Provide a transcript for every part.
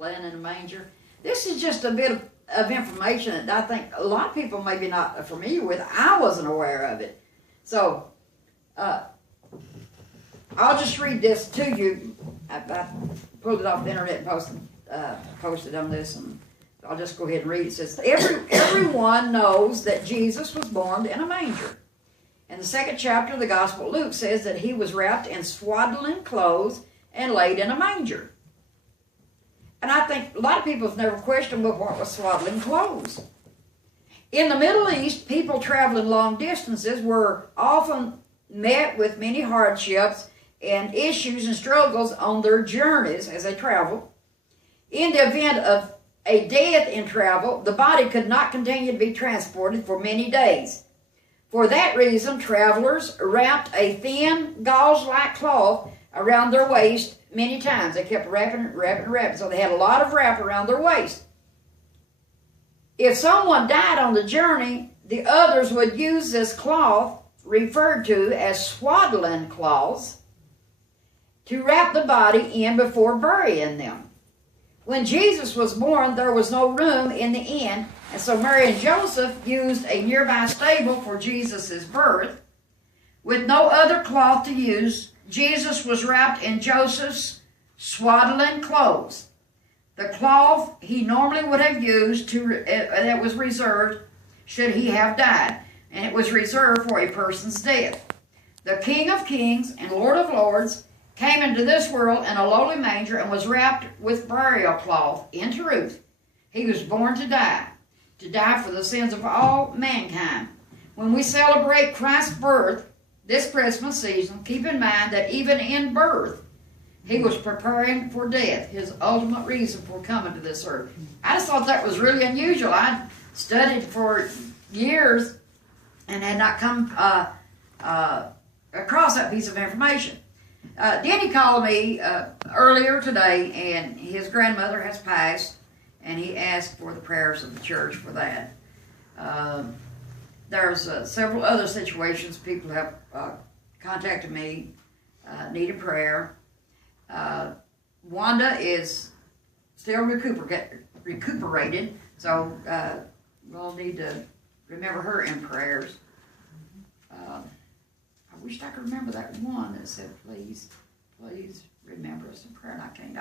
laying in a manger. This is just a bit of information that I think a lot of people maybe not familiar with. I wasn't aware of it. So, I'll just read this to you. I pulled it off the internet and posted on this, and I'll just go ahead and read it. It says, everyone knows that Jesus was born in a manger. In the 2nd chapter of the Gospel of Luke says that he was wrapped in swaddling clothes and laid in a manger. And I think a lot of people have never questioned, well, what was swaddling clothes? In the Middle East, people traveling long distances were often met with many hardships and issues and struggles on their journeys as they traveled. In the event of a death in travel, the body could not continue to be transported for many days. For that reason, travelers wrapped a thin, gauze-like cloth around their waist many times. They kept wrapping, so they had a lot of wrap around their waist. If someone died on the journey, the others would use this cloth, referred to as swaddling cloths, to wrap the body in before burying them. When Jesus was born, there was no room in the inn, and so Mary and Joseph used a nearby stable for Jesus' birth. With no other cloth to use, Jesus was wrapped in Joseph's swaddling clothes. The cloth he normally would have used that was reserved should he have died, and it was reserved for a person's death. The King of Kings and Lord of Lords came into this world in a lowly manger and was wrapped with burial cloth. In truth, he was born to die for the sins of all mankind. When we celebrate Christ's birth this Christmas season, keep in mind that even in birth, he was preparing for death, his ultimate reason for coming to this earth. I just thought that was really unusual. I studied for years and had not come across that piece of information. Denny called me earlier today, and his grandmother has passed, and he asked for the prayers of the church for that. There's several other situations people have contacted me, needed prayer. Wanda is still recuperated, so we'll need to remember her in prayers. I wish I could remember that one that said, please remember us in prayer. And I can't.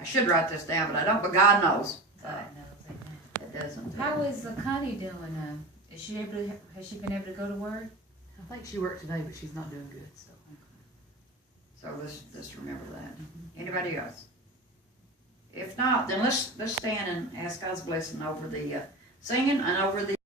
I should write this down, but I don't. But God knows. God knows. Amen. It doesn't. How is Connie doing? Is she able to? Has she been able to go to work? I think she worked today, but she's not doing good. So let's remember that. Anybody else? If not, then let's stand and ask God's blessing over the singing and over the